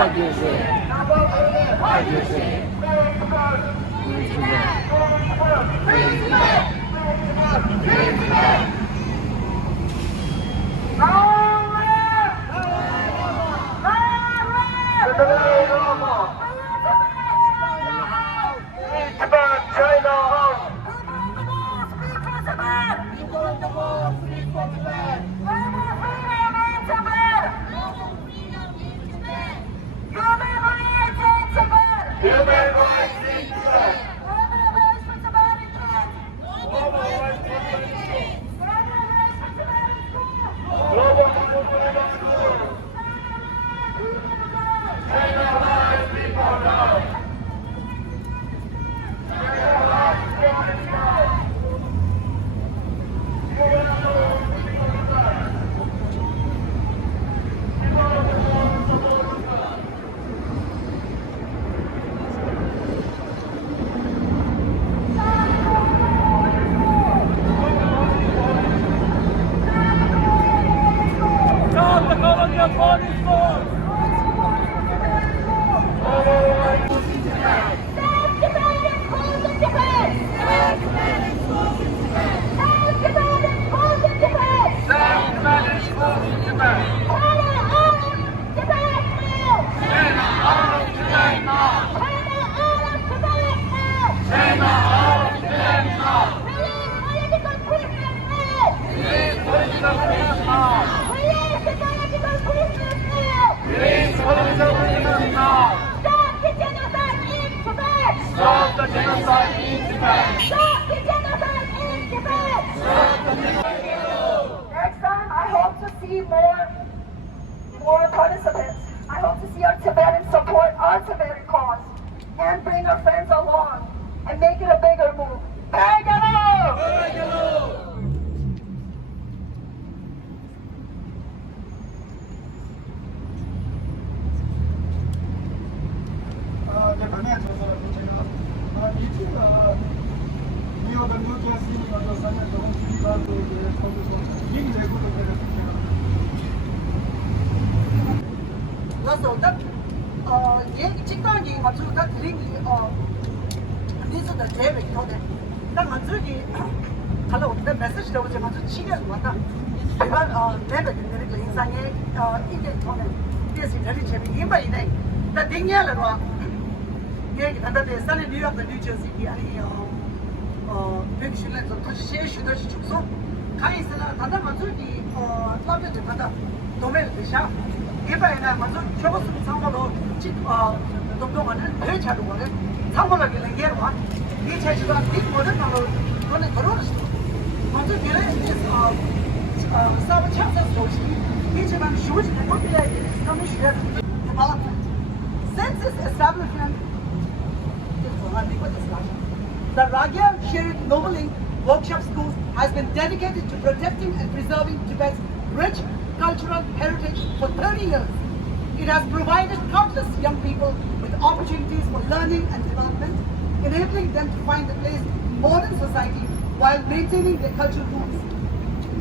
What do you say? What do you say? Praise Tibet. Praise Tibet. Praise Tibet. Next time, I hope to see more participants. I hope to see our Tibetans support our Tibetan cause and bring our friends along and make it a bigger move. Since its establishment, the Ragya Sharing Noveling Workshop School has been dedicated to protecting and preserving Tibet's rich cultural heritage for 30 years. It has provided countless young people with opportunities for learning and development, enabling them to find a place in modern society while maintaining their cultural roots.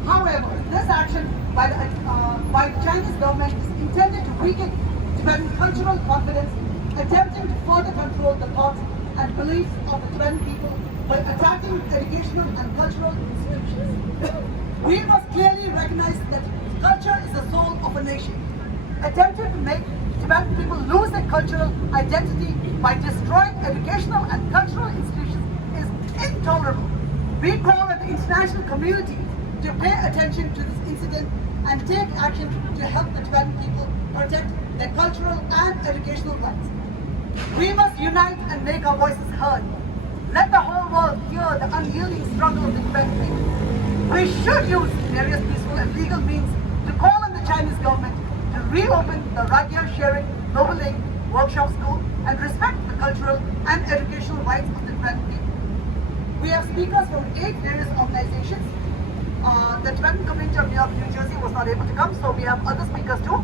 However, this action by the Chinese government is intended to weaken Tibetan cultural confidence, attempting to further control the thoughts and beliefs of the Tibetan people by attacking educational and cultural institutions. We must clearly recognize that culture is the soul of a nation. Attempting to make Tibetan people lose their cultural identity by destroying educational and cultural institutions is intolerable. We call on the international community to pay attention to this incident and take action to help the Tibetan people protect their cultural and educational rights. We must unite and make our voices heard. Let the whole world hear the unyielding struggle of the Tibetan people. We should use various peaceful and legal means to call on the Chinese government to reopen the Ragya Sharing Noveling Workshop School and respect the cultural and educational rights of the Tibetan people. We have speakers from 8 various organizations. The Tibetan community of New York, New Jersey was not able to come, so we have other speakers too.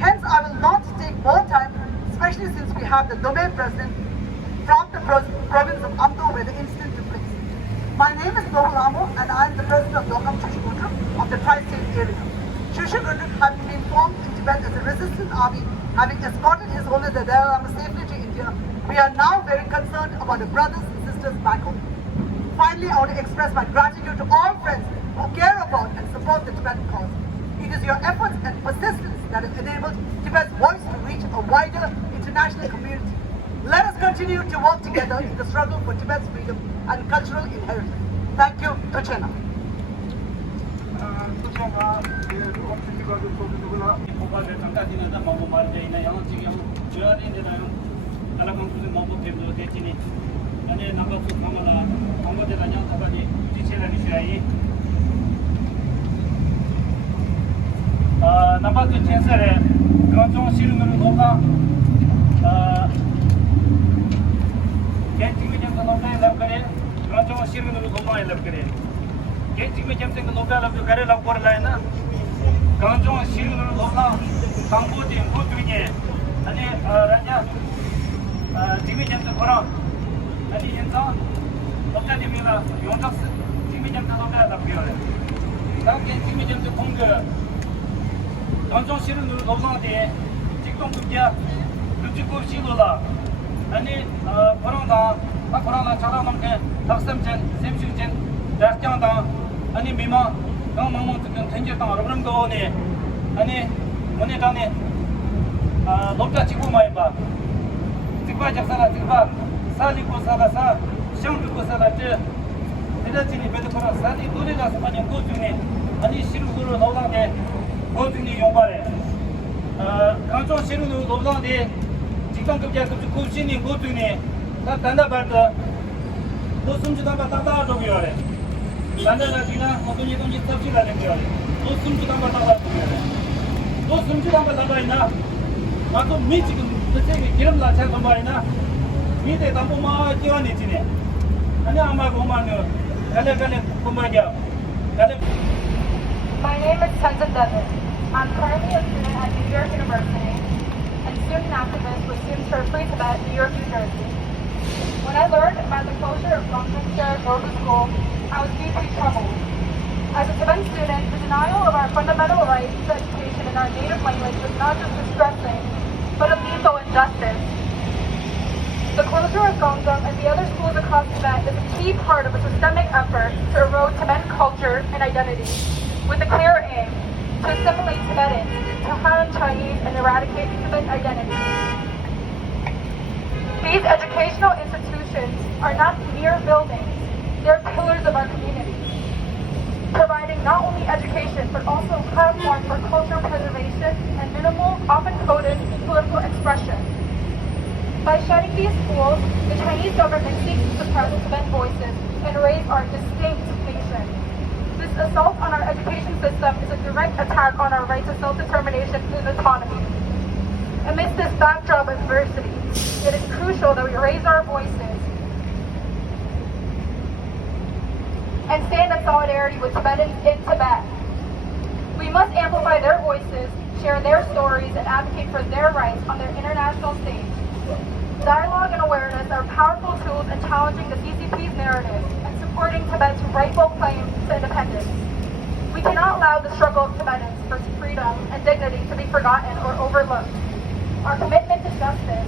Hence, I will not take more time, especially since we have the Domain President from the province of Amdo where the incident took place. My name is Noble Amo and I am the President of Dokam Chushigundruk of the Tri-State area. Chushigundruk having been formed in Tibet as a resistant army Having escorted His Holiness the Dalai Lama safely to India, we are now very concerned about the brothers and sisters back home. Finally, I want to express my gratitude to all friends who care about and support the Tibetan cause. It is your efforts and persistence that have enabled Tibet's voice to reach a wider international community. Let us continue to work together in the struggle for Tibet's freedom and cultural inheritance. Thank you, Tuchena. Number 2 chancellor, Ganjong Shilun Loka, getting me to the Loka, Ganjong Shilun Loka, getting me to the Loka of the Garela Corlina, Ganjong Shilun Loka, Cambodia, Gutunia, and Raja, Jimmy Jam Koran, and the Intan, Loka de Mila, Yontas, Jimmy Jam Loka of Pure. That gets Jimmy Jam to Conga. Ganjong Shilun Loka de Tikong Kukia, Lutuko Shilola, and Korona, Akorana Chalamanke, Taksamchen, Simshin, Daskanda, and Mima, Gamamont, Tenjata, Ramgone, and Monetane, Loka Chikumaiba, Tipa Jasala, Tipa, Sali Kosala, Shampu Kosala, Tidatini Bedokora, Sali Gurila, and Gutuni, and Shiru Lola de. Goldini Yombare. Ganjong Shilun Loka de Tikong Kukia Kuchini Gutuni, Tanda Bata, Losumjama Tata Dogiore. Tanda Latina, Motuni Tabila Legiore. Losumjama Tata Dogiore. Losumjama Tabaina, Mato Michigan, the same Kiramla Chakambaina, Mite Tampuma Kiwanitine. And Amagomano, Kalekale Kumaga. My name is Tenzin Devin. I'm currently a student at New York University and student activist with Students for Free Tibet, New York, New Jersey. When I learned about the closure of Gongsun Normal School, I was deeply troubled. As a Tibetan student, the denial of our fundamental right to education in our native language was not just distressing, but a lethal injustice. The closure of Gongsun and the other schools across Tibet is a key part of a systemic effort to erode Tibetan culture and identity, with a clear aim to assimilate Tibetans to Han Chinese and eradicate Tibetan identity. These educational institutions are not mere buildings, they're pillars of our community, providing not only education but also a platform for cultural preservation and minimal, often coded, political expression. By shutting these schools, the Chinese government seeks to suppress Tibetan voices and erase our distinct nation. This assault on our education system is a direct attack on our right to self-determination and autonomy. Amidst this backdrop of adversity, it is crucial that we raise our voices and stand in solidarity with Tibetans in Tibet. We must amplify their voices, share their stories, and advocate for their rights on their international stage. Dialogue and awareness are powerful tools in challenging the CCP's narrative and supporting Tibet's rightful claim to independence. We cannot allow the struggle of Tibetans for freedom and dignity to be forgotten or overlooked. Our commitment to justice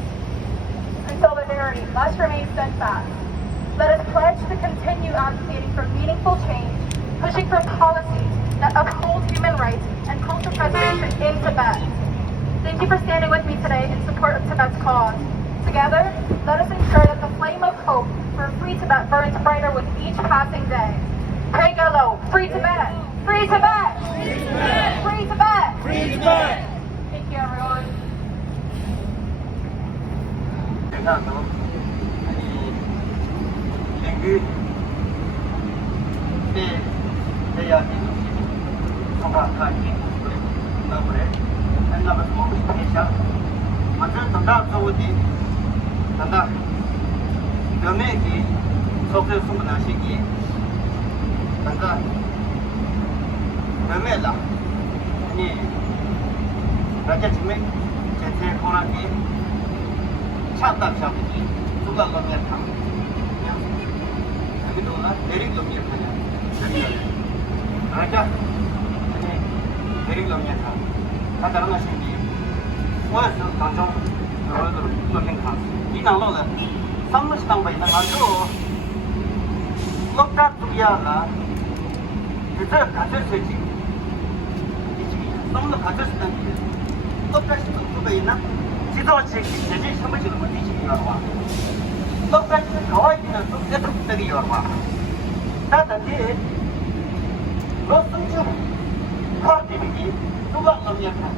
and solidarity must remain steadfast. Let us pledge to continue advocating for meaningful change, pushing for policies that uphold human rights and cultural preservation in Tibet. Thank you for standing with me today in support of Tibet's cause. Together, let us ensure that the flame of hope for a free Tibet burns brighter with each passing day. Pray Galo, free Tibet! Free Tibet! Free Tibet! Free Tibet! Free Tibet! Thank you, everyone. tanda dome ki sokre sumna shiki tanda dome la ni raja chime chete kora ki chata chapki tuga lo me tham ya ami dola deri lo me tham raja ni deri lo me tham tanda na shiki 我也是当中做健康，你能弄的，什么是当北的？俺说，我干主要了，就这感觉设计，什么感觉是等于，我干是怎么北呢？知道这什么就那么地气的话，我干是高一点的，也都这个样话，但是呢，我生就。快点的，都往那边看。